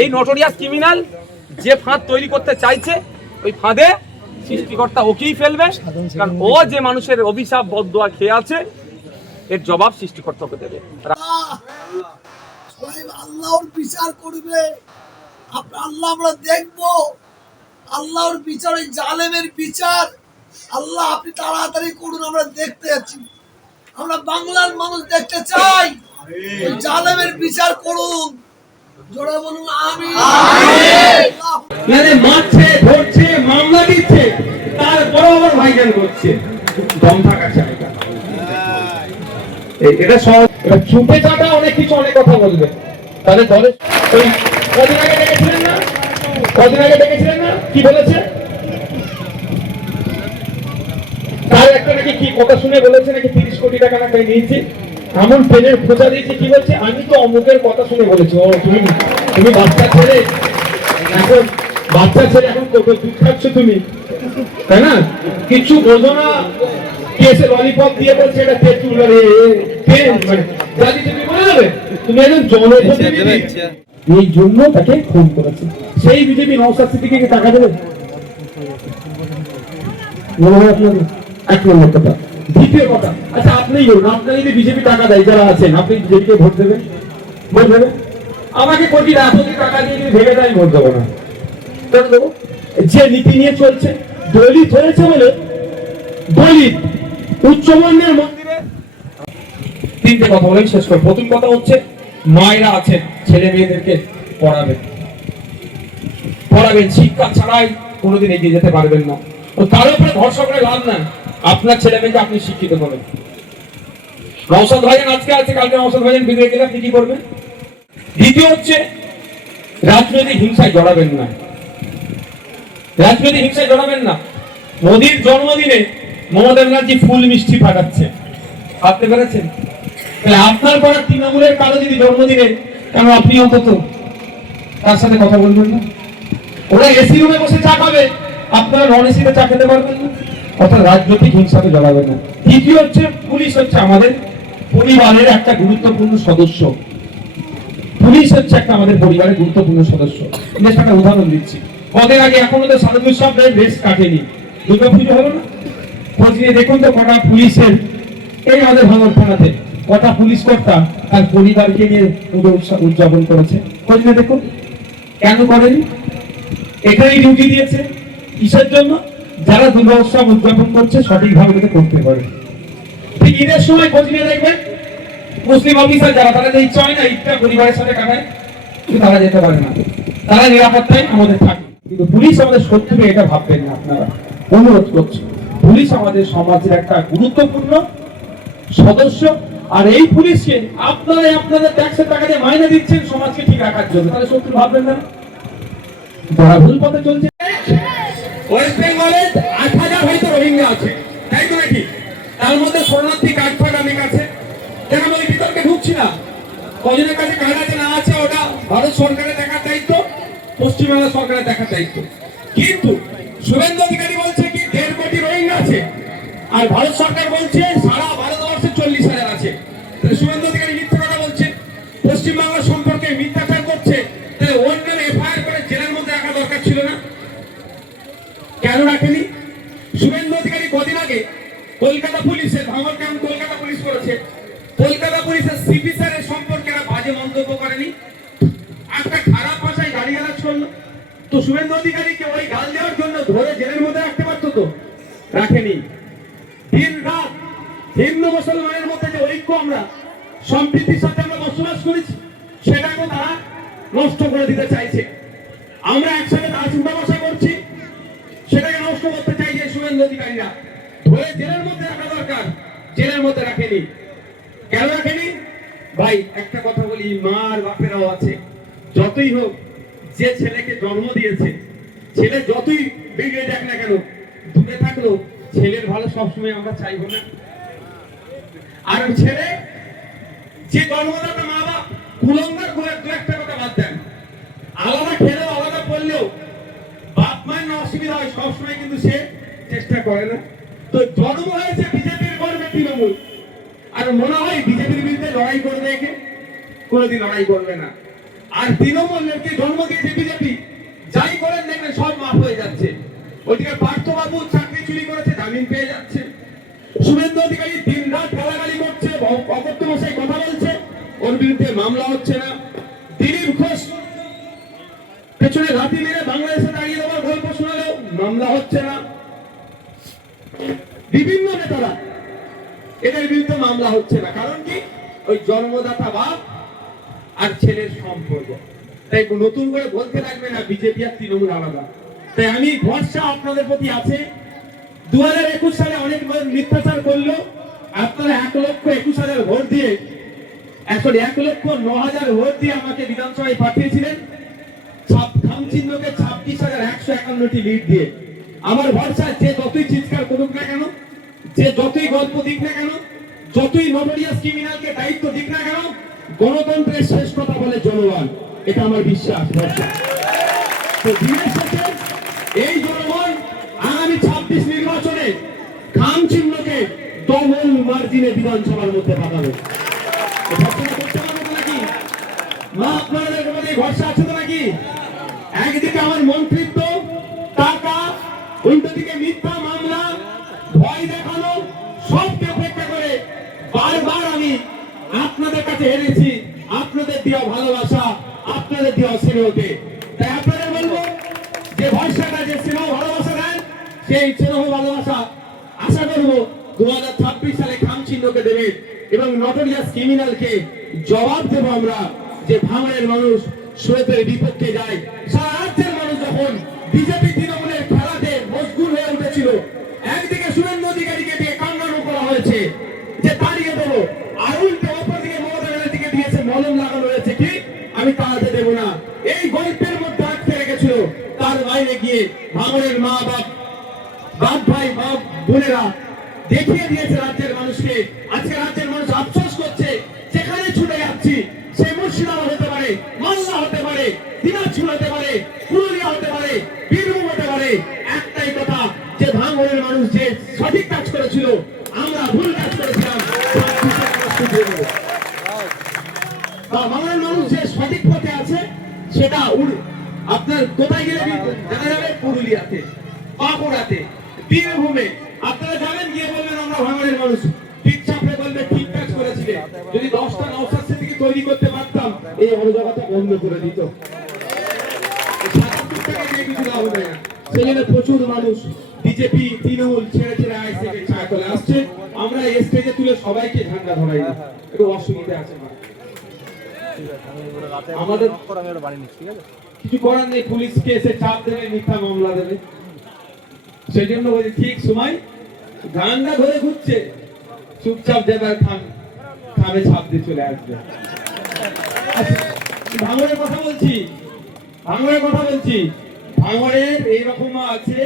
এই notorious criminal যে ফাঁদ তৈরি করতে চাইছে ওই ফাঁদে সৃষ্টিকর্তা ওকেই ফেলবে, কারণ ও যে মানুষের অভিশাপ বদদোয়া খেয়ে আছে এর জবাব সৃষ্টিকর্তাকে দেবে। আল্লাহর বিচার করবে, আল্লাহ আমরা দেখবো আল্লাহর বিচার, ওই জালেমের বিচার। আল্লাহ আপনি তাড়াতাড়ি করুন, আমরা দেখতে যাচ্ছি, আমরা বাংলার মানুষ দেখতে চাই, ওই জালেমের বিচার করুন। জোরে বলুন আমিন। মারছে, ধরছে, মামলা দিচ্ছে, তারপর আবার ভাইজান করছে, দম থাকা চাই। এটা সব ছুটে চাটা অনেক কিছু, অনেক কথা বলবে। তাহলে দলে ওই কদিন আগে ডেকেছিলেন না, কি বলেছে? তার একটা নাকি কি কথা শুনে বলেছে নাকি 30 কোটি টাকা নাকি নিয়েছি, এমন ট্রেনের খোঁজা দিয়েছে। কি বলছে? আমি তো অমুকের কথা শুনে বলেছি। ও তুমি বাচ্চা ছেলে, এখন কত দুধ খাচ্ছ তুমি, তাই না? কিছু বোঝো না, কেসে ললিপপ দিয়ে বলছে এটা তেঁতুল, তুমি বলে দেবে তুমি একজন জনপ্রতিনিধি, এই জন্য তাকে খুন করেছে। সেই বিজেপি নওশাদ সিদ্দিকীকে টাকা দেবে মনে হয় আপনাদের? এক নম্বর কথা। দ্বিতীয় কথা, আচ্ছা আপনিই বলুন, আপনার যদি বিজেপি টাকা দেয়, যারা আছেন, আপনি বিজেপিকে ভোট দেবেন? ভোট দেবেন? আমাকে কোটি টাকা দিয়ে যদি ভেবে দেয়, ভোট দেবো না। যে নীতি নিয়ে চলছে, দলিত হয়েছে বলে দলিত উচ্চবর্ণের মন্দিরে। তিনটে কথা বলেই শেষ করব। প্রথম কথা হচ্ছে, মায়েরা আছেন, ছেলে মেয়েদেরকে পড়াবেন, শিক্ষা ছাড়াই কোনোদিন এগিয়ে যেতে পারবেন না। তার উপরে ভরসা করে লাভ নাই, আপনার ছেলে মেয়েকে আপনি শিক্ষিত করেন। নওশাদ ভাইজান আজকে আছে, কালকে নওশাদ ভাইজান বিগড়ে গেলে আপনি কি করবেন? দ্বিতীয় হচ্ছে, রাজনৈতিক হিংসায় জড়াবেন না। মোদীর জন্মদিনে মমতা ব্যানার্জি ফুল মিষ্টি পাঠাচ্ছে, ভাবতে পেরেছেন? তাহলে আপনার পাড়ার তৃণমূলের কারো যদি জন্মদিনে, কেন আপনি অন্তত তার সাথে কথা বলবেন না? ওরা এসি রুমে বসে চা খাবে, আপনারা নন এসিতে চা খেতে পারবেন না। অর্থাৎ রাজনৈতিক হিংসাতে জড়াবেন না। তৃতীয় হচ্ছে, পুলিশ হচ্ছে আমাদের পরিবারের একটা গুরুত্বপূর্ণ সদস্য। আমাদের পরিবারের গুরুত্বপূর্ণ সদস্য। একটা উদাহরণ দিচ্ছি। কদিন আগে, এখনো তো শারদোৎসবের রেস কাটেনি, দুর্গাপুজো হলো না? খোঁজ নিয়ে দেখুন তো কটা পুলিশের, এই আমাদের ভাঙড় থানাতে কটা পুলিশ কর্তা তার পরিবারকে নিয়ে পুজো উদযাপন করেছে। খোঁজ নিয়ে দেখুন, কেন করেনি? এটাই ডিউটি দিয়েছে। কিসের জন্য? যারা দুর্গা উৎসব উদযাপন করছে সঠিকভাবে যাতে করতে পারে। ঠিক ঈদের সময় খোঁজ নিয়ে দেখবেন, মুসলিম অফিসার যারা, তারা যে ইচ্ছা হয় না ঈদটা পরিবারের সাথে কাটায়, কিন্তু তারা যেতে পারে না, তারা নিরাপত্তায় আমাদের থাকে। কিন্তু পুলিশ আমাদের শত্রু, এটা ভাববেন না আপনারা, অনুরোধ করছি। পুলিশ আমাদের সমাজের একটা গুরুত্বপূর্ণ সদস্য, আর এই পুলিশকে আপনারা আপনাদের ট্যাক্সের টাকা দিয়ে মাইনে দিচ্ছেন সমাজকে ঠিক রাখার জন্য, তাহলে শত্রু ভাববেন না। যারা ভুল পথে চলছে, ওয়েস্ট বেঙ্গলে 8,000 হয়তো রোহিঙ্গা আছে, তাই তো নাকি? তার মধ্যে শরণার্থী কার্ড ফার্ড অনেক আছে। যেন আমি বিতর্কে ঢুকছি না, কজনের কাছে কার্ড আছে না আছে, ওটা ভারত সরকারের দেখার দায়িত্ব, পশ্চিমবাংলা সরকারের দেখার দায়িত্ব। কিন্তু শুভেন্দু অধিকারী বলছে কি 1.5 কোটি রোহিঙ্গা আছে, আর ভারত সরকার বলছে সারা ভারতবর্ষে 40,000 আছে। শুভেন্দু অধিকারী মিথ্যা কথা বলছে, পশ্চিমবাংলা সম্পর্কে মিথ্যাচার করছে। অন্যের এফআইআর করে জেলের মধ্যে রাখা দরকার ছিল না, কেন রাখেনি? শুভেন্দু অধিকারী কদিন আগে কলকাতা পুলিশের, ভাঙড় ক্যাম্প কলকাতা পুলিশ করেছে, কলকাতা পুলিশের সিপি স্যারের সম্পর্কে বাজে মন্তব্য করেনি, একটা খারাপ ভাষায় গালিগালাজ করলো। তো শুভেন্দু অধিকারীকে ওই গাল দেওয়ার জন্য ধরে জেলের মধ্যে রাখতে পারতো তো, রাখেনি। দিন রাত হিন্দু মুসলমানের মধ্যে যে ঐক্য, আমরা সম্প্রীতির সাথে আমরা বসবাস করেছি, সেটাকে তারা নষ্ট করে দিতে চাইছে। আমরা একসাথে চিন্তা ভাষা করছি, সেটাকে নষ্ট করতে চাইছে শুভেন্দু অধিকারীরা। ধরে জেলের মধ্যে রাখা দরকার, জেলের মধ্যে রাখেনি। কেন রাখেনি? ভাই একটা কথা বলি, মার বাপেরাও আছে, যতই হোক, যে ছেলেকে জন্ম দিয়েছে, ছেলে যতই বিগড়ে যাক না কেন, দূরে থাকলো, ছেলের ভালো সবসময় আমরা চাইবো না। আর ছেলে যে জন্মদাতা মা বাপ কুলঙ্গার করে দু একটা কথা বাদ দেন, আলাদা খেলেও আলাদা পড়লেও বাপ মায়ের না অসুবিধা হয় সবসময়, কিন্তু সে চেষ্টা করে না। তো জন্ম হয়েছে বিজেপির গর্বে তৃণমূল, আর মনে হয় বিজেপির বিরুদ্ধে লড়াই করবে, একে কোনোদিন লড়াই করবে না। আর তৃণমূলকে জন্ম দিয়েছে বিজেপি, যাই করেন দেখবেন সব মাফ হয়ে যাচ্ছে। ওইদিকে পার্থবাবু চাকরি চুরি করেছে, জামিন পেয়ে যাচ্ছে। শুভেন্দু অধিকারী দিন রাত গালাগালি করছে, অকথ্য ভাষায় কথা বলছে, ওর বিরুদ্ধে মামলা হচ্ছে না। দিলীপ ঘোষ পেছনে লাথি মেরে বাংলাদেশে দাঁড়িয়ে দেওয়ার গল্প শোনালেও মামলা হচ্ছে না। বিভিন্ন নেতারা, এদের বিরুদ্ধে মামলা হচ্ছে না। কারণ কি? ওই জন্মদাতা বাপ আর ছেলের সম্পর্ক। তাই নতুন করে বলতে লাগবে না বিজেপি আর তৃণমূল আলাদা। তাই আমি ভরসা আপনাদের প্রতি আছে। 2021 সালে অনেক মিথ্যাচার করলো, আপনারা 1,21,000 ভোট দিয়ে, এখন 1,09,000 ভোট দিয়ে আমাকে বিধানসভায় পাঠিয়েছিলেন, খাম চিহ্নকে 26,151টি লিড দিয়ে। আমার ভরসা, যে যতই চিৎকার করুক না কেন, যে যতই গল্প দিক না কেন, যতই নোটোরিয়াস ক্রিমিনালকে দায়িত্ব দিক না কেন, গণতন্ত্রের শেষ কথা বলে জনগণ। এটা আমার বিশ্বাস, ভরসা। তো দিনের শেষে এই জনগণ আগামী 26 নির্বাচনে খাম চিহ্নকে ডবল মার্জিনে বিধানসভার মধ্যে পাঠাবে। নাকি মা আপনাদের মধ্যে ভরসা আছে তো নাকি? একদিকে আমার মন্ত্রিত্ব, টাকা, উল্টো দিকে মিথ্যা মামলা, ভয় দেখানো, সবকে উপেক্ষা করে বারবার আমি আপনাদের কাছে হেরেছি, আপনাদের দেওয়া ভালোবাসা, আপনাদের দেওয়া স্নেহকে। তাই আপনাদের বলবো যে ভরসাটা, যে স্নেহ ভালোবাসা দেন, সেই স্নেহ ভালোবাসা আশা করবো 2026 সালে খাম চিহ্নকে দেবে এবং নোটোরিয়াস ক্রিমিনালকে জবাব দেবো আমরা। যে ভাঙড়ের মানুষ সুয়েতের বিপক্ষে যায়, সারা রাজ্যের মানুষ যখন বিজেপি তৃণমূলের খেলাতে মশগুল হয়ে উঠেছিল, একদিকে শুভেন্দু অধিকারীকে দিয়ে কান্নানো করা হয়েছে যে তাড়িয়ে দেবো, আর উল্টো অপরদিকে মমতা ব্যানার্জিকে দিয়েছে মলম লাগানো হয়েছে কি আমি তাড়াতে দেবো না। এই গল্পের মধ্যে আটকে রেখেছিল, তার বাইরে গিয়ে ভাঙড়ের মা বাপ, বাপ ভাই, বাপ বোনেরা দেখিয়ে দিয়েছে রাজ্যের মানুষকে। আজকে রাজ্যের মানুষ আফসোস করছে, যেখানে ছুটে যাচ্ছি, সে মুর্শিদাবাদ হতে পারে, মালদা হতে পারে, দিনাজপুর হতে পারে, পুরুলিয়া হতে পারে, বীরভূম হতে পারে, একটাই কথা, যে ভাঙড়ের মানুষ যে সঠিক কাজ করেছিল, আমরা ভুল কাজ করেছিলাম, ভাঙড়ের মানুষ যে সঠিক পথে আছে, সেটা আপনার কোথায় গেলে দেখা যাবে? পুরুলিয়াতে, বাঁকুড়াতে, বীরভূমে। আপনারা যাবেন, গিয়ে বলবেন আমরা ভাঙড়ের মানুষ, ঠিক চাপড়ে বলবে ঠিক কাজ করেছিলে। যদি 10টা নওশাদ সিদ্দিকী তৈরি করতে পারতাম, এই অরাজকতা বন্ধ করে দিত। সেই জন্য প্রচুর মানুষ বিজেপি তৃণমূল ছেড়ে ছেড়ে আইসিকে ছায়া করে আসছে। আমরা এই স্টেজে তুলে সবাইকে ঝান্ডা ধরাই না, একটু অসুবিধা আছে। আমাদের কিছু করার নেই, পুলিশকে এসে চাপ দেবে, মিথ্যা মামলা দেবে। সেই জন্য বলি ঠিক সময় ঝান্ডা ধরে ঘুরছে, চুপচাপ যাবার খামে ছাপ দিয়ে চলে আসবে। ভাঙড়ের কথা বলছি, ভাঙড়ের কথা বলছি। ভাঙড়ের এইরকম আছে,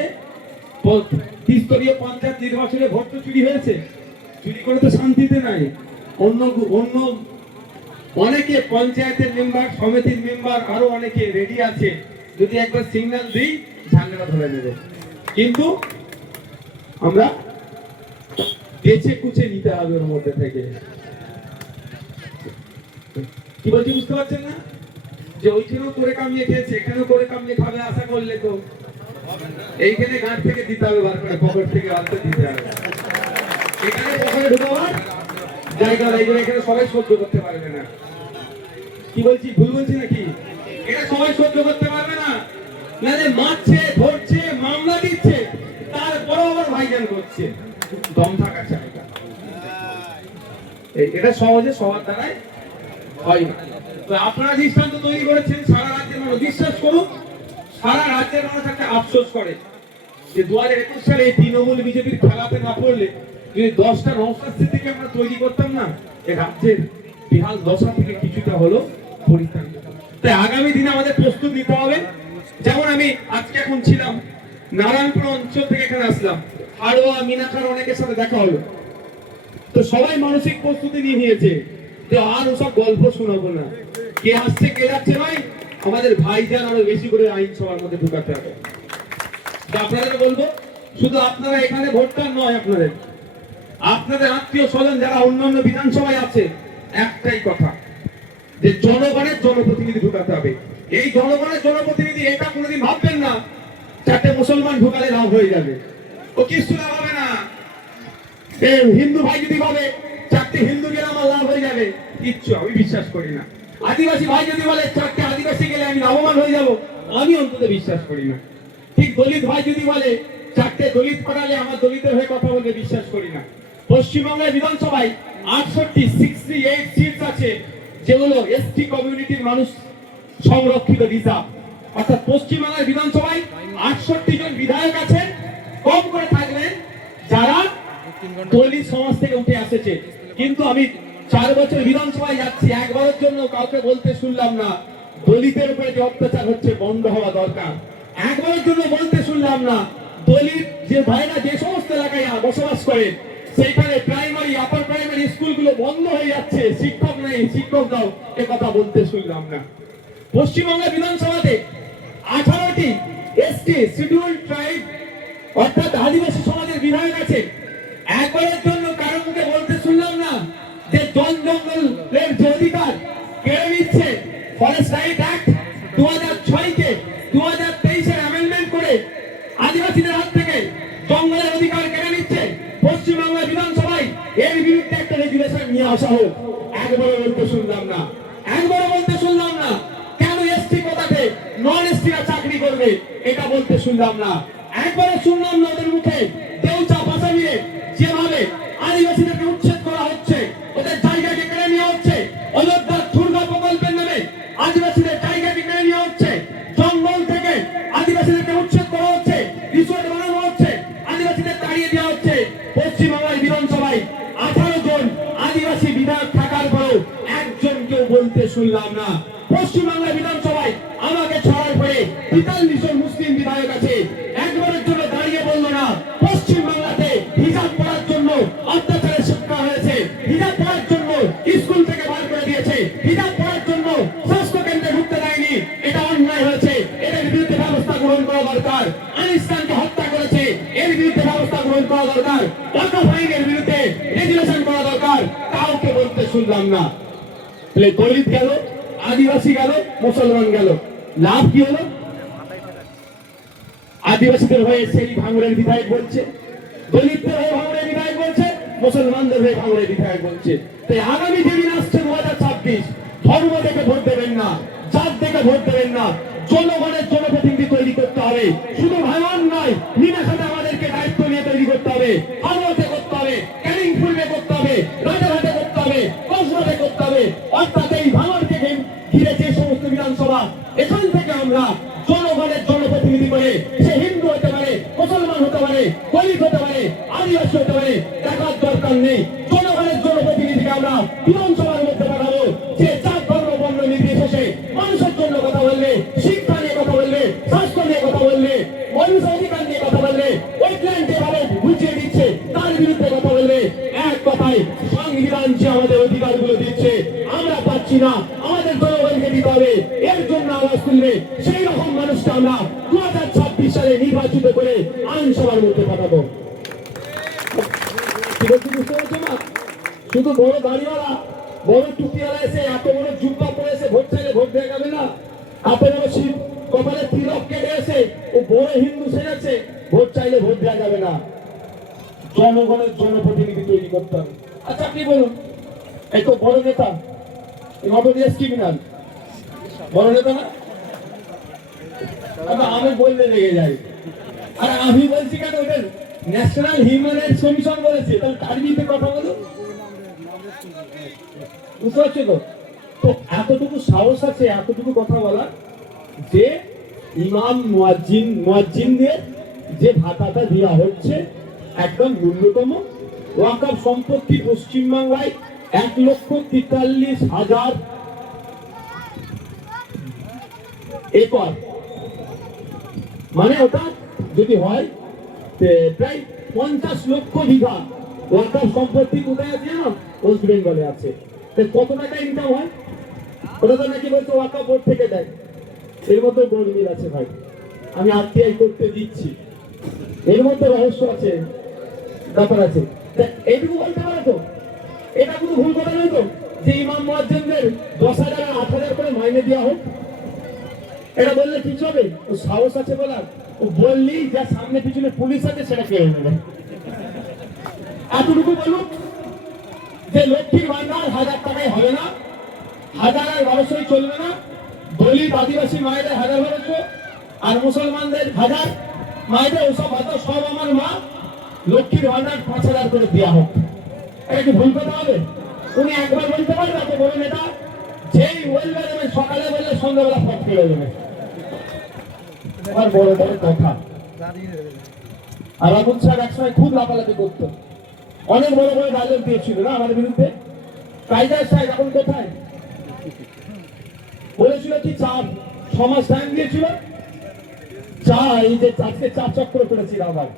ত্রিস্তরীয় পঞ্চায়েত নির্বাচনে ভোট তো চুরি হয়েছে, চুরি করে তো শান্তিতে নাই। অন্য অনেকে পঞ্চায়েতের মেম্বার, সমিতির মেম্বার, আরো অনেকে রেডি আছে, যদি একবার সিগন্যাল দিই ঝান্ডাটা ধরে নেবে। কিন্তু আমরা বেছে কুচে নিতে হবে ওর মধ্যে থেকে। কি বলছি বুঝতে পারছেন না? যে ওইখানেও করে কামিয়ে খেয়েছে, এখানেও করে কামিয়ে খাবে আশা করলে তো এইখানে গাঁট থেকে দিতে হবে, বার করে পকেট থেকে আনতে দিতে হবে। এখানে পকেটে ঢুকাবার জায়গা নাই, এখানে সবাই সহ্য করতে পারবে না। কি বলছি, ভুল বলছি নাকি? এটা সবাই সহ্য করতে পারবে না। নালে মারছে, ধরছে, মামলা দিচ্ছে, তারপর আবার ভাইজান করছে। দম থাকা চাই, এটা সহজে সবার দ্বারাই হয় না। তো আপনারা দৃষ্টান্ত তৈরি করেছেন, সারা রাজ্যের মানুষ বিশ্বাস করুন, সারা রাজ্যের মানুষ একটা আফসোস করে যে 2021 সালে এই তৃণমূল বিজেপির খেলাতে না পড়লে, যদি 10টা নওশাদ সিদ্দিকী আমরা তৈরি করতাম না, এই রাজ্যের বিহাল দশা থেকে কিছুটা হলো পরিত্রাণ পেতাম। তাই আগামী দিনে আমাদের প্রস্তুত নিতে হবে। যেমন আমি আজকে এখন ছিলাম নারায়ণপুর অঞ্চল থেকে এখানে আসলাম, হাড়োয়া, মিনাখার অনেকের সাথে দেখা হলো। তো সবাই মানসিক প্রস্তুতি নিয়ে নিয়েছে যে আর ওসব গল্প শোনাবো না, কে আসছে কে যাচ্ছে ভাই, আমাদের ভাইজান আরো বেশি করে আইনসভার মধ্যে ঢুকাতে হবে। আপনাদের বলবো, শুধু আপনারা এখানে ভোটটা নয়, আপনাদের আত্মীয় স্বজন যারা অন্যান্য বিধানসভায় আছে, একটাই কথা, যে জনগণের জনপ্রতিনিধি ঢুকাতে হবে। এই জনগণের জনপ্রতিনিধি এটা কোনোদিন ভাববেন না চারটে মুসলমান ঢুকালে লাভ হয়ে যাবে, ও কিছু লাভ হবে না। হিন্দু ভাই যদি বলে চারটে হিন্দু গেলে আমার লাভ হয়ে যাবে, কিচ্ছু আমি বিশ্বাস করি না। আদিবাসী ভাই যদি বলে চারটে আদিবাসী গেলে আমি লাভবান হয়ে যাব, আমি অন্তত বিশ্বাস করি না। ঠিক দলিত ভাই যদি বলে চারটে দলিত পাঠালে আমার দলিতের হয়ে কথা বলতে বিশ্বাস করি না। পশ্চিমবঙ্গের বিধানসভায় 68 সিট আছে যেগুলো এসটি কমিউনিটির মানুষ সংরক্ষিত রিজার্ভ, অর্থাৎ পশ্চিমবঙ্গের বিধানসভায় 68 জন বিধায়ক আছেন, কম করে থাকলেন যারা দলিত সমাজ থেকে উঠে আসছে। কিন্তু আমি 4 বছর বিধানসভায় যাচ্ছি, একবারের জন্য কাউকে বলতে শুনলাম না দলিতের উপরে যে অত্যাচার হচ্ছে বন্ধ হওয়া দরকার। একবারের জন্য বলতে শুনলাম না দলিত যে ভাইরা যে সমস্ত এলাকায় বসবাস করে সেইখানে প্রাইমারি আপার প্রাইমারি স্কুলগুলো বন্ধ হয়ে যাচ্ছে, শিক্ষক নেই, শিক্ষক দাও, এ কথা বলতে শুনলাম না। পশ্চিমবঙ্গের বিধানসভাতে 18টি এসটি শিডিউল্ড ট্রাইব অর্থাৎ আদিবাসী সমাজের বিধায়ক আছে, একবারের জন্য কারো মুখে বলতে শুনলাম না যে বন জঙ্গলের যে অধিকার কেড়ে নিচ্ছে ফরেস্ট রাইট অ্যাক্ট 2006 কে 2023 এর অ্যামেন্ডমেন্ট করে আদিবাসীদের হাত থেকে জঙ্গলের অধিকার কেড়ে নিচ্ছে। পশ্চিমবাংলা বিধানসভায় এর বিরুদ্ধে একটা রেজুলেশন নিয়ে আসা হোক, একবারও বলতে শুনলাম না। একবারও বলতে শুনলাম না কেন এসটি কোটাতে নন এসটিরা চাকরি করবে, এটা বলতে শুনলাম না। একবারও শুনলাম না ওদের মুখে দেউচা ভাষা নিয়ে যেভাবে আদিবাসীদেরকে উচ্ছেদ করা হচ্ছে, ওদের জায়গাকে কেড়ে নেওয়া হচ্ছে, অযোধ্যার দুর্গা প্রকল্পের নামে আদিবাসীদের জায়গাকে কেড়ে নেওয়া হচ্ছে, জঙ্গল থেকে আদিবাসীদেরকে উচ্ছেদ করা হচ্ছে, রিসোর্ট বানানো হচ্ছে, আদিবাসীদের তাড়িয়ে দেওয়া হচ্ছে। পশ্চিমবাংলার বিধানসভায় 18 জন আদিবাসী বিধায়ক থাকার পরেও একজন কেউ বলতে শুনলাম না। পশ্চিমবাংলার বিধানসভায় আমাকে ছড়ার পরে 43 জন মুসলিম বিধায়ক আছে, একবারের জন্য দাঁড়িয়ে বললো না পশ্চিমবাংলাতে হিজাব পড়ার জন্য অত্যাচারের শিক্ষা হয়েছে, হিজাব পড়ার জন্য স্কুল থেকে বার করে দিয়েছে, হিজাব পড়ার জন্য স্বাস্থ্য কেন্দ্রে ঢুকতে দেয়নি, এটা অন্যায় হয়েছে, এর বিরুদ্ধে ব্যবস্থা গ্রহণ করা দরকার। আনিস খানকে হত্যা করেছে, এর বিরুদ্ধে ব্যবস্থা গ্রহণ করা দরকার। ওয়াকফ আইনের বিরুদ্ধে রেজুলেশন করা দরকার, কাউকে বলতে শুনলাম না। দলিত গেল, আদিবাসী গেল, মুসলমান গেল, লাভ কি হলো? আদিবাসীদের হয়ে সেই ভাঙড়ের বিধায়ক বলছে, দলিতদের হয়ে ভাঙড়ের বিধায়ক বলছে, মুসলমানদের হয়ে ভাঙড়ের বিধায়ক বলছে। তাই আগামী যেদিন আসছে 2026, ধর্ম দেখে ভোট দেবেন না, জাত দেখে ভোট দেবেন না, জনগণের জনপ্রতিনিধি তৈরি করতে হবে। শুধু ভাঙন নয়, নিমেষে আমাদেরকে দায়িত্ব নিয়ে তৈরি করতে হবে। হাওড়াতে করতে হবে, ক্যানিং পূর্বে করতে হবে, রাজারহাটে করতে হবে, কক্সবাজারে করতে হবে। অর্থাৎ এই ভাঙড়কে ঘিরে যে সমস্ত বিধানসভা, এখান থেকে আমরা জনগণের জনপ্রতিনিধি করে, সে হিন্দু হতে পারে, মুসলমান হতে পারে, দলিত হতে পারে, আদিবাসী হতে পারে, দেখার দরকার নেই। জনগণের জনপ্রতিনিধিকে আমরা বিধানসভার মধ্যে পাঠাবো, যে চার ধর্ম বর্ণ নির্বিশেষে মানুষের জন্য কথা বললে, শিক্ষা নিয়ে কথা বললে, স্বাস্থ্য নিয়ে কথা বললে, মানুষের অধিকার নিয়ে কথা বললে, ওয়েটল্যান্ড যেভাবে বুঝিয়ে দিচ্ছে তার বিরুদ্ধে কথা বললে, এক কথায় সংবিধান যে আমাদের অধিকারগুলো দিচ্ছে আমরা পাচ্ছি না, আমাদের জনগণকে দিতে হবে, এর জন্য আওয়াজ তুলবে। সেই রকম মানুষকে আমরা 2026 সালে নির্বাচিত করে আইনসভার মধ্যে পাঠাবো। শুধু বড় দাড়িওয়ালা, বড় টুপিওয়ালা এসে এত বড় জুব্বা পরে এসে ভোট চাইলে ভোট দেওয়া যাবে না। এত বড় শীত কপালে তিলক কেটে এসে ও বড় হিন্দু সেজেছে, ভোট চাইলে ভোট দেওয়া যাবে না। জনগণের জনপ্রতিনিধি তৈরি করতে হবে। আচ্ছা আপনি বলুন, এই তো বড় নেতা নটোরিয়াস ক্রিমিনাল, বড় নেতা না? আমি বললে লেগে যাই, আর আমি বলছি কেন, ওটা ন্যাশনাল হিউম্যান রাইটস কমিশন বলেছে, তাহলে তার বিরুদ্ধে কথা বলুন। বুঝতে পারছো তো? তো এতটুকু সাহস আছে এতটুকু কথা বলা যে ইমাম মুয়াজ্জিনদের যে ভাতাটা দেওয়া হচ্ছে একদম ন্যূনতম। ওয়াকফ সম্পত্তি পশ্চিমবাংলায় 1,43,000 একর, মানে ওটা যদি হয় প্রায় 50 লক্ষ বিঘা ওয়াকফ সম্পত্তি কোথায় আছে জানো? ওয়েস্ট বেঙ্গলে আছে। কত টাকা ইনকাম হয়? ওটা তো নাকি বলছে ওয়াকফ বোর্ড থেকে দেয়। এর মধ্যে গরমিল আছে ভাই, আমি আরটিআই করতে দিচ্ছি, এর মধ্যে রহস্য আছে, ব্যাপার আছে। এইটুকু বলতে পারে তো? এটা কোনো ভুল কথা নয় তো? যে ইমাম মুয়াজ্জিনদের 10,000 আর 8,000 করে মাইনে দেওয়া হোক। এটা বললে কি হবে? ও সাহস আছে বলার? ও বললি যা সামনে পিছনে পুলিশ আছে সেটা কেড়ে নেবে। এতটুকু বলুক যে লক্ষ্মীর ভান্ডার 1000 টাকায় হবে না, 1000 আর 1200 চলবে না, দলিত আদিবাসী মায়েদের 1000-1200 আর মুসলমানদের 1000 মায়েদের ওসব ভাতা সব আমার মা, লক্ষ্মীর ভান্ডার 5,000 করে দেওয়া হোক। এটা কি ভুল কথা হবে? উনি একবার বলতে পারবেন এত বড় নেতা, যেই বলবে দেবেন সকালে বললে সন্ধ্যাবেলা ফট ফেলে দেবে। আর বড় বড় কথা। আর আবুল সাহেব একসময় খুব লাফালাফি করতো, অনেক বড় বড় ডায়লগ দিয়েছিল না আমাদের বিরুদ্ধে। কায়দার সাহেব এখন কোথায়? বলেছিল কি চার সমাজ টাইম দিয়েছিল, চা এই যে আজকে 4 চক্র করেছিল আবার,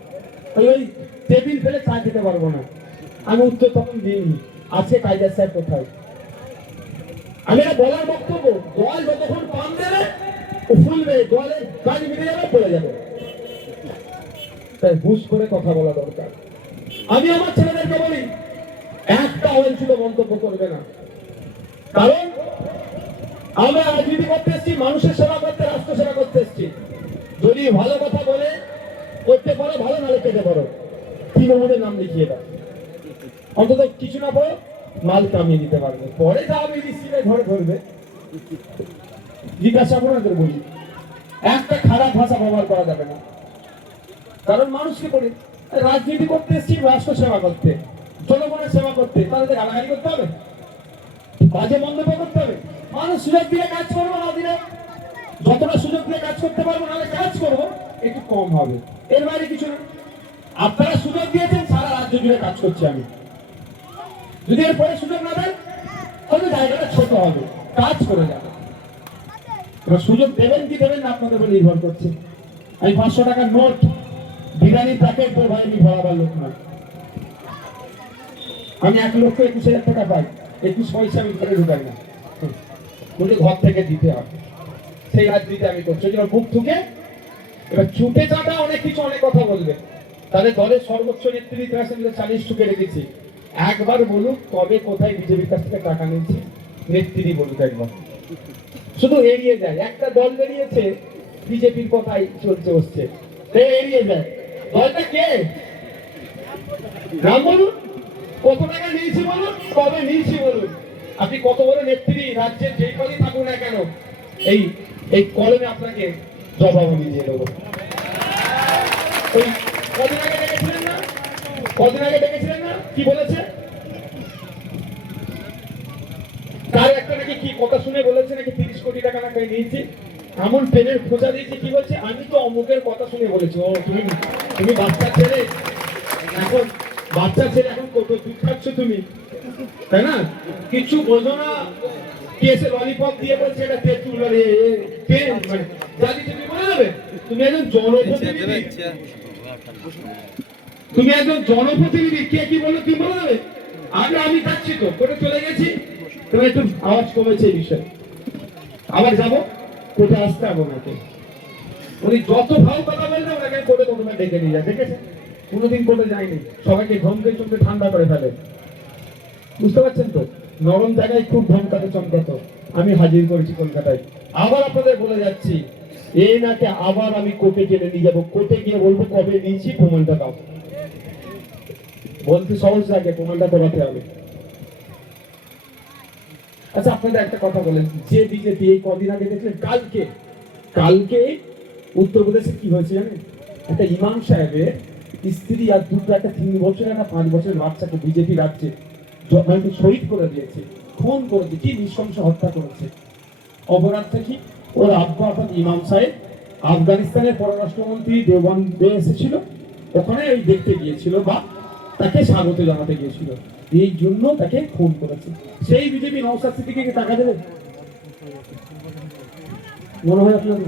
ওই টেবিল ফেলে চা খেতে পারবো না। আমি উত্তর তখন দিইনি, আছে কায়দার সাহেব কোথায়? আমি এটা বলার বক্তব্য, দল যতক্ষণ পান দেবে ও ফুলবে, দলের কাজ মিলে যাবে, পড়ে যাবে। তাই হুশ করে কথা বলা দরকার। আমি আমার ছেলেদেরকে বলি একটা অঞ্চল মন্তব্য করবে না, কারণ আমরা রাজনীতি করতে এসেছি, মানুষের সেবা করতে, রাষ্ট্র সেবা করতে এসেছি। যদি ভালো কথা বলে করতে পারো ভালো, নালে কেটে পারো, তৃণমূলের নাম লিখিয়ে দাও, অন্তত কিছু না পারো মাল কামিয়ে দিতে পারবে। পরে যা আমি রিসিভে ঘরে ধরবে জিজ্ঞাসা করে ওদের বলি, একটা খারাপ ভাষা ব্যবহার করা যাবে না। কারণ মানুষকে করে রাজনীতি করতে এসেছি, রাষ্ট্র সেবা করতে, জনগণের সেবা করতে, তাদের গালাগালি করতে হবে, বাজে মন্তব্য করতে হবে? মানুষ সুযোগ দিয়ে কাজ করবো না, দিলে যতটা সুযোগ দিয়ে কাজ করতে পারবো, নাহলে কাজ করবো একটু কম হবে, এর বাইরে কিছু না। আপনারা সুযোগ দিয়েছেন, সারা রাজ্য জুড়ে কাজ করছি আমি। যদি এরপরে সুযোগ না দেন তাহলে জায়গাটা ছোট হবে, কাজ করে যাবে। এবার সুযোগ দেবেন কি দেবেন না আপনাদের উপর নির্ভর করছে। আমি 500 টাকার নোট বিরিয়ানি প্যাকেট করে ভাই আমি ভরাবার লোক নয়। আমি 1,21,000 টাকা পাই, 21 পয়সা আমি ঘরে ঢুকাই না, বলে ঘর থেকে দিতে হবে, সেই রাজনীতি আমি করছি। যেন বুক ঠুকে এবার ছুটে চাটা অনেক কিছু অনেক কথা বলবে, তাদের দলের সর্বোচ্চ নেত্রী 40 ঠুকে রেখেছি। একবার বলুক কবে কোথায় বিজেপির কাছ থেকে টাকা নিয়েছি, নেত্রী বলুক একবার। শুধু এড়িয়ে যায়, একটা দল বেরিয়েছে বিজেপির কথাই চলছে বসছে, এড়িয়ে যায়। দলটা কে? নাম বলুন, কত টাকা নিয়েছি বলুন, কবে নিয়েছি বলুন। আপনি কত বড় নেত্রী, রাজ্যের যেই পদই থাকুন না কেন, এই এই কলমে আপনাকে জবাব আমি দিয়ে দেবো। ওই কদিন আগে ডেকেছিলেন না, কদিন আগে ডেকেছিলেন না, কি বলেছে? তার একটা নাকি কি কথা শুনে বলেছে নাকি 30 কোটি টাকা নাকি নিয়েছি, এমন পেনের খোঁজা দিয়েছে। কি বলছে? আমি তো অমুকের কথা শুনে বলেছি। ও তুমি বাচ্চা ছেলে, এখন বাচ্চা ছেলে, এখন কত দুধ খাচ্ছ তুমি, তাই না? কিছু বোঝো না, কেসে ললিপপ দিয়ে বলছে এটা তেঁতুল, মানে জানি তুমি বলে দেবে। তুমি একজন জনপ্রতিনিধি, তুমি একজন জনপ্রতিনিধি, কে কি বললো তুমি বলে দেবে? আমি যাচ্ছি তো, কোর্টে চলে গেছি, তুমি একটু আওয়াজ কমেছে এই বিষয়ে, আবার যাবো কোর্টে, আসতে হবে ওনাকে। উনি যত ভালো কথা বললে ওনাকে কোর্টে প্রথমে ডেকে নিয়ে যায়, দেখেছেন? কোনোদিন কোর্টে যায়নি, সবাইকে ধমকে চমকে ঠান্ডা করে ফেলে। বুঝতে পারছেন তো? নরম জায়গায় খুব ধমকাতে চমকাতো, আমি হাজির করেছি কলকাতায়। আবার আপনাদের বলে যাচ্ছি, এই নাকে আবার আমি কোর্টে টেনে নিয়ে যাবো, কোর্টে গিয়ে বলবো কবে নিয়েছি প্রমাণটা দাও। বলতে সহজ লাগে, প্রমাণটা করাতে হবে। আচ্ছা আপনাদের একটা কথা বলেন, যে বিজেপি এই কদিন আগে দেখলেন, কালকে উত্তরপ্রদেশে কি হয়েছে জানেন? একটা ইমাম সাহেবের স্ত্রী আর দুটো একটা 3 বছরের একটা 5 বছরের বাচ্চাকে বিজেপি রাজ্যে শহীদ করে দিয়েছে, খুন করেছে, কি নৃশংস হত্যা করেছে। অপরাধটা কি? ওর আব্বা অর্থাৎ ইমাম সাহেব আফগানিস্তানের পররাষ্ট্রমন্ত্রী দেওবন্দে এসেছিল, ওখানে ওই দেখতে গিয়েছিল বা তাকে স্বাগত জানাতে গিয়েছিল, এই জন্য তাকে খুন করেছে। সেই বিজেপি নওশাদ সিদ্দিকীকে টাকা দেবে মনে হয় আপনার?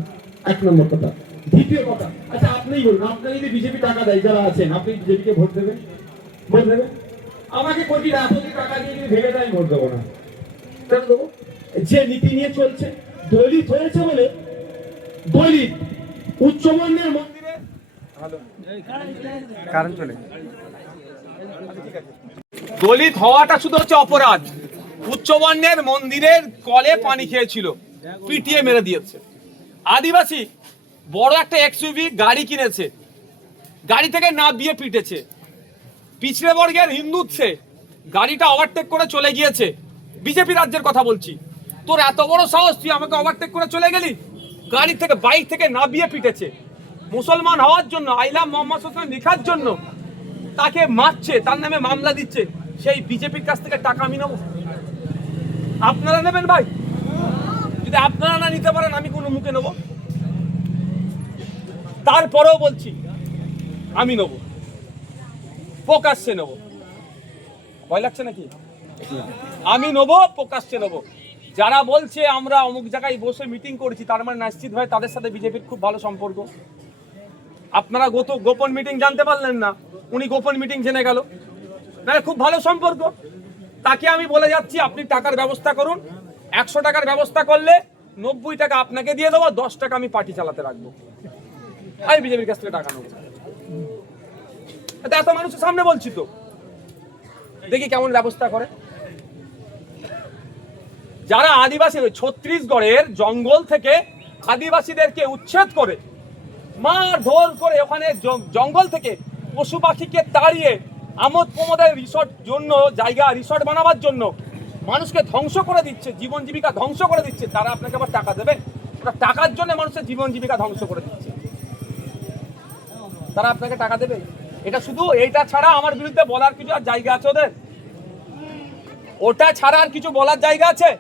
1 নম্বর কথা। দ্বিতীয় কথা, আচ্ছা আপনিই বলুন, আপনার যদি বিজেপি টাকা দেয়, যারা আছেন, আপনি বিজেপিকে ভোট দেবেন? ভোট দেবেন? আমাকে কোটি টাকা দিয়ে যদি ভেবে দেয়, ভোট দেবো না। কেন দেবো? যে নীতি নিয়ে চলছে, দলিত হয়েছে বলে দলিত উচ্চবর্ণের মন্দিরে দলিত হওয়াটা শুধু হচ্ছে অপরাধ, উচ্চবর্ণের মন্দিরের কলে পানি খেয়েছিল, পিটিয়ে মেরে দিয়েছে। আদিবাসী বড় একটা এক্সইউভি গাড়ি কিনেছে, গাড়ি থেকে নামিয়ে পিটেছে। পিছড়ে বর্গের হিন্দুত্বে গাড়িটা ওভারটেক করে চলে গিয়েছে। বিজেপি রাজ্যের কথা বলছি। তোর এত বড় সাহস, তুই আমাকে ওভারটেক করে চলে গেলি? গাড়ি থেকে, বাইক থেকে নামিয়ে পিটেছে। মুসলমান হওয়ার জন্য, আইলাম মোহাম্মদ হোসেন লেখার জন্য তাকে মারছে, তার নামে মামলা দিচ্ছে। সেই বিজেপির কাছ থেকে টাকা আমি নেবো? আপনারা নেবেন ভাই? যদি আপনারা না নিতে পারেন আমি কোনো মুখে নেব? তারপরেও বলছি আমি নেব, প্রকাশ্যে নেব। ভয় লাগছে নাকি? আমি নেব, প্রকাশ্যে নেব। যারা বলছে আমরা অমুক জায়গায় বসে মিটিং করেছি, তার মানে নিশ্চিত ভাই তাদের সাথে বিজেপির খুব ভালো সম্পর্ক। আপনারা গোপন মিটিং জানতে পারলেন না, উনি গোপন মিটিং জেনে গেল, না খুব ভালো সম্পর্ক। তাকে আমি বলে যাচ্ছি আপনি টাকার ব্যবস্থা করুন। 100 টাকার ব্যবস্থা করলে 90 টাকা আপনাকে দিয়ে দেবো, 10 টাকা আমি পার্টি চালাতে রাখবো। আমি বিজেপির কাছ থেকে টাকা নেবো। এত মানুষের সামনে বলছি তো, দেখি কেমন ব্যবস্থা করে। যারা আদিবাসী, ছত্তিশগড়ের জঙ্গল থেকে আদিবাসীদেরকে উচ্ছেদ করে, মারধর করে, ওখানে জঙ্গল থেকে পশু পাখিকে তাড়িয়ে আমোদ প্রমোদের রিসর্ট জন্য জায়গা, রিসর্ট বানাবার জন্য মানুষকে ধ্বংস করে দিচ্ছে, জীবন জীবিকা ধ্বংস করে দিচ্ছে। তারা আপনাকে আবার টাকা দেবে? ওরা টাকার জন্য মানুষের জীবন জীবিকা ধ্বংস করে দিচ্ছে, তারা আপনাকে টাকা দেবে? এটা শুধু এইটা ছাড়া আমার বিরুদ্ধে বলার কিছু আর জায়গা আছে ওদের? ওটা ছাড়া আর কিছু বলার জায়গা আছে?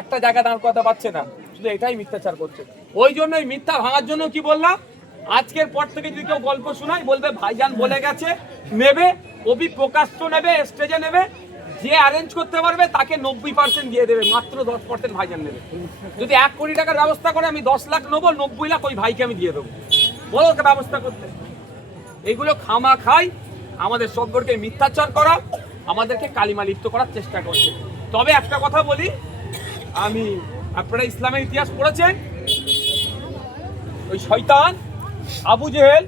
একটা জায়গা দাঁড় করাতে পারছে না, শুধু এটাই মিথ্যাচার করছে। ওই জন্যই মিথ্যা ভাঙার জন্য কি বললাম, আজকের পর থেকে যদি কেউ গল্প শোনায় বলবে ভাইজান বলে গেছে, নেবে, কবি প্রকাশ্য নেবে, স্টেজে নেবে, যে অ্যারেঞ্জ করতে পারবে তাকে 90% দিয়ে দেবে, মাত্র 10% ভাইজান নেবে। যদি 1 কোটি টাকার ব্যবস্থা করে আমি 10 লাখ নেবো, 90 লাখ ওই ভাইকে আমি দিয়ে দেবো। বলো ওকে ব্যবস্থা করতে। এইগুলো খামা খাই আমাদের সম্পর্কে মিথ্যাচার করা, আমাদেরকে কালিমা লিপ্ত করার চেষ্টা করছে। তবে একটা কথা বলি, আমি, আপনারা ইসলামের ইতিহাস পড়েছেন, ওই শয়তান আবু জেহেল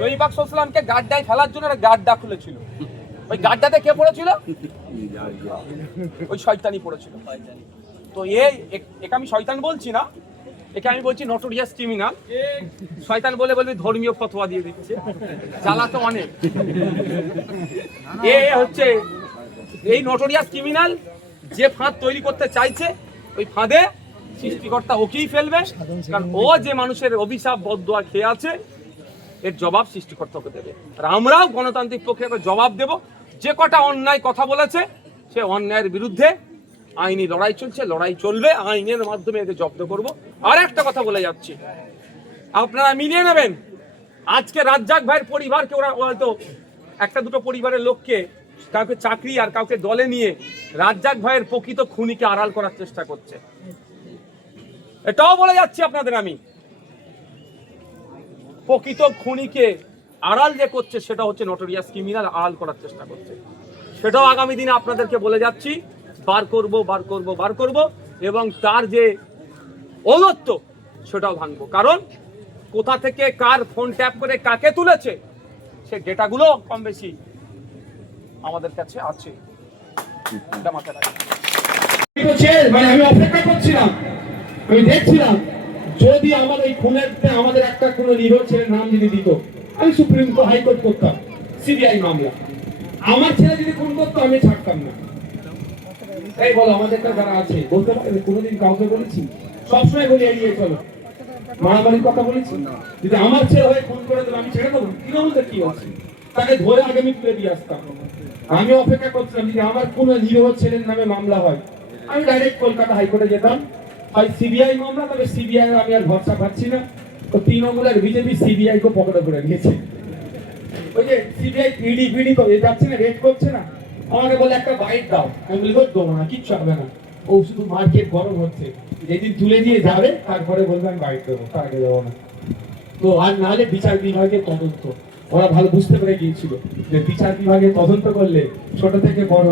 নবী পাক সাল্লাল্লাহু আলাইহি ওয়াসাল্লামকে গাড্ডায় ফেলার জন্য একটা গাড্ডা খুলেছিল। ওই গাড্ডাতে কে পড়েছিল? ওই শয়তানই পড়েছিল। তো একে আমি শয়তান বলছি না, একে আমি বলছি নটোরিয়াস ক্রিমিনাল। শয়তান বলে বলবি ধর্মীয় ফতোয়া দিয়ে দিচ্ছে, জ্বালা তো অনেক। হচ্ছে এই নটোরিয়াস ক্রিমিনাল, যে ফাঁদ তৈরি করতে চাইছে ওই ফাঁদে সৃষ্টিকর্তা ওকেই ফেলবে। কারণ ও যে মানুষের অভিশাপ বদদোয়া খেয়ে আছে, এর জবাব সৃষ্টিকর্তাকে দেবে। আর আমরাও গণতান্ত্রিক প্রক্রিয়াকে জবাব দেব। যে কটা অন্যায় কথা বলেছে, সে অন্যায়ের বিরুদ্ধে আইনি লড়াই চলছে, লড়াই চলবে, আইনের মাধ্যমে এদের জব্দ করব। আর একটা কথা বলে যাচ্ছি, আপনারা মিলিয়ে নেবেন। আজকে রাজ্জাক ভাইয়ের পরিবারকে ওরা হয়তো একটা দুটো পরিবারের লোককে, কাউকে চাকরি আর কাউকে দলে নিয়ে রাজ্জাক ভাইয়ের প্রকৃত খুনিকে আড়াল করার চেষ্টা করছে। এটাও বলে যাচ্ছি আপনাদের, আমি প্রকৃত খুনিকে আড়াল যে করছে সেটা হচ্ছে নটোরিয়াস ক্রিমিনাল, আড়াল করার চেষ্টা করছে। সেটাও আগামী দিনে আপনাদেরকে বলে যাচ্ছি, বার করব এবং তার যে ঔদ্ধত্য সেটাও ভাঙবো। কারণ কোথা থেকে কার ফোন ট্যাপ করে কাকে তুলেছে সে ডেটাগুলো কম বেশি আমাদের কাছে আছে। এটা মাথায় রাখবেন। মানে আমি অপেক্ষা করছিলাম, আমি দেখছিলাম যদি আমার এই খুনেরতে আমাদের একটা কোনো নিরীহ ছেলের নাম যদি দিত, আমি সুপ্রিম কোর্ট, হাইকোর্ট করতাম, সিবিআই মামলা। আমার ছেলে যদি খুন করতো আমি ছাড়তাম না। এই বলো আমাদের যারা আছে বলতে পারবে কোনোদিন কাউকে বলেছি? সবসময় বলি এড়িয়ে চলো, মারামারির কথা বলেছি। যদি আমার ছেলে হয়ে খুন করে দেবে আমি ছেড়ে দেবো? তৃণমূলের কি আছে, তাকে ধরে আগামী তুলে দিয়ে আসতাম। আমি অপেক্ষা করছিলাম যদি আমার কোনো নিরীহ ছেলের নামে মামলা হয়, আমি ডাইরেক্ট কলকাতা হাইকোর্টে যেতাম। হয় সিবিআই মামলা, তবে সিবিআই আমি আর ভরসা পাচ্ছি না। তো তৃণমূলের বিজেপি সিবিআই কে পকেটে করে নিয়েছে। ওই যে সিবিআই পিডি তো যাচ্ছে না, রেড করছে না, আমাকে বলে একটা বাইট দাও। আমি বলি দেবো না, কিচ্ছু হবে না, ও শুধু মার্কেট গরম হচ্ছে, যেদিন তুলে দিয়ে যাবে তারপরে বলবে আমি বাইট দেবো, তার আগে দেবো না। তো আর নাহলে বিচার বিভাগের তদন্ত, ওরা ভালো বুঝতে পেরে গিয়েছিল যে বিচার বিভাগের তদন্ত করলে ছোট থেকে বড়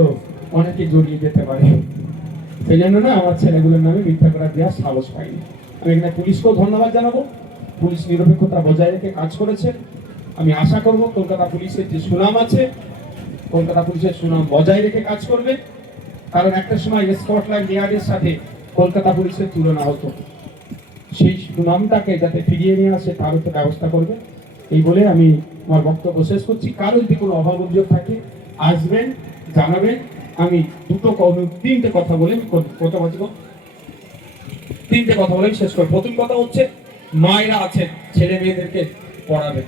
অনেকে জড়িয়ে যেতে পারে। সেই জন্য না আমার ছেলেগুলোর নামে মিথ্যা করা দেওয়ার সাহস পাইনি। আমি এখানে পুলিশকেও ধন্যবাদ জানাবো, পুলিশ নিরপেক্ষতা বজায় রেখে কাজ করেছে। আমি আশা করব কলকাতা পুলিশের যে সুনাম আছে, কলকাতা পুলিশের সুনাম বজায় রেখে কাজ করবে। কারণ একটা সময় স্কটল্যান্ড ইয়ার্ডের সাথে কলকাতা পুলিশের তুলনা হতো। সেই সুনামটাকে যাতে ফিরিয়ে নিয়ে আসে তারও তো ব্যবস্থা করবে। এই বলে আমি আমার বক্তব্য শেষ করছি। কারো যদি কোনো অভাব অভিযোগ থাকে আসবেন, জানাবেন। আমি তিনটে কথা বলে কথা বলছি, তিনটে কথা বলে শেষ করব। প্রথম কথা হচ্ছে, মায়েরা আছেন, ছেলে মেয়েদেরকে পড়াবেন।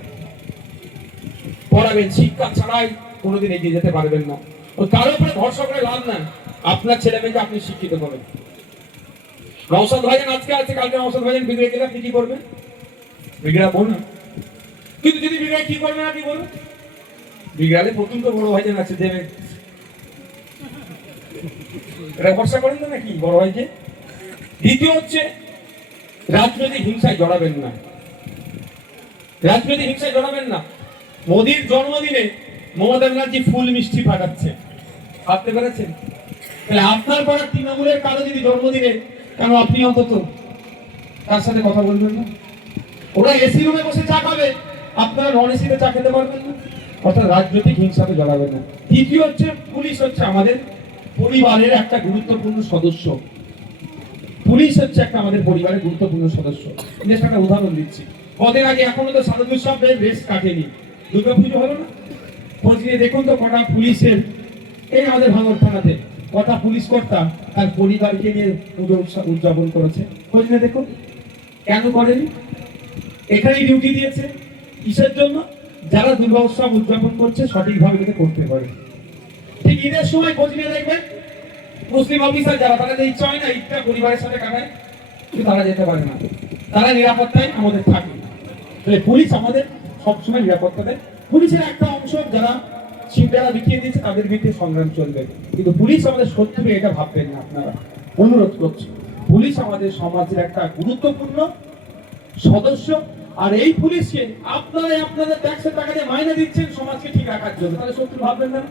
শিক্ষা ছাড়াই কোনোদিন এগিয়ে যেতে পারবেন না। কারো উপরে ভরসা করে লাভ নাই। আপনার ছেলে মেয়েকে আপনি শিক্ষিত করবেন। নওশাদ ভাইজান আজকে আছে, কালকে নওশাদ ভাইজান বিগড়ে গেলে আপনি কি করবেন? বিগড়াবো না। কিন্তু যদি বিগড়ে কি করবে না, কি বলবেন? বিগড়ালে প্রথম তো বড় ভাইজান আছে, দেবে। এটা ভরসা করেন না নাকি বড় ভাইকে? দ্বিতীয় হচ্ছে, রাজনৈতিক হিংসায় জড়াবেন না। রাজনৈতিক হিংসায় জড়াবেন না। মোদির জন্মদিনে মমতা ব্যানার্জি ফুল মিষ্টি পাঠাচ্ছে, ভাবতে পেরেছেন? তাহলে আপনার পাড়ার তৃণমূলের কারো যদি জন্মদিনে, কেন আপনি অন্তত তার সাথে কথা বলবেন না? ওরা এসি রুমে বসে চা খাবে, আপনারা নন এসিতে চা খেতে পারবেন না। অর্থাৎ রাজনৈতিক হিংসাতে জড়াবেন না। তৃতীয় হচ্ছে, পুলিশ হচ্ছে আমাদের পরিবারের একটা গুরুত্বপূর্ণ সদস্য। পুলিশ হচ্ছে একটা আমাদের পরিবারের গুরুত্বপূর্ণ সদস্য। একটা উদাহরণ দিচ্ছি। কদিন আগে এখনো তো সাধু উৎসবের রেস কাটেনি, দুর্গাপুজো হলো না? খোঁজ নিয়ে দেখুন তো কটা পুলিশের, এই আমাদের ভাঙড় থানাতে কটা পুলিশ কর্তা তার পরিবারকে নিয়ে পুজো উদযাপন করেছে। খোঁজ নিয়ে দেখুন। কেন করেনি? এখানেই ডিউটি দিয়েছে। কিসের জন্য? যারা দুর্গা উৎসব উদযাপন করছে সঠিকভাবে যাতে করতে পারে। ঠিক ঈদের সময় খোঁজ নিয়ে দেখবেন, মুসলিম অফিসার যারা, তারা যে ইচ্ছা হয় না ঈদটা পরিবারের সাথে কাটায়, কিন্তু তারা যেতে পারে না। তারা নিরাপত্তায় আমাদের থাকে। পুলিশ আমাদের সবসময় নিরাপত্তা দেয়। পুলিশের একটা অংশ যারা সিংহারা বিকিয়ে দিয়েছে তাদের বিরুদ্ধে সংগ্রাম চলবে, কিন্তু পুলিশ আমাদের শত্রু, এটা ভাববেন না আপনারা। অনুরোধ করছি, পুলিশ আমাদের সমাজের একটা গুরুত্বপূর্ণ সদস্য। আর এই পুলিশকে আপনারা আপনাদের ট্যাক্সের টাকা দিয়ে মাইনে দিচ্ছেন সমাজকে ঠিক রাখার জন্য, তাহলে শত্রু ভাববেন না।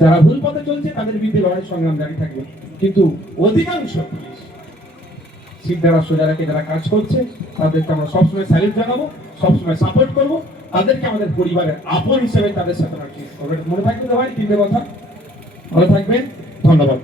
যারা ভুল পথে চলছে তাদের বিরুদ্ধে লড়াই সংগ্রাম জারি থাকবে, কিন্তু অধিকাংশ পুলিশ সিদ্ধারা সোজা রেখে যারা কাজ করছে তাদেরকে আমরা সবসময় স্যালুট জানাবো, সবসময় সাপোর্ট করবো। তাদেরকে আমাদের পরিবারের আপন হিসেবে তাদের সাথে মনে থাকবে। ভাই তিনটে কথা, ভালো থাকবেন, ধন্যবাদ।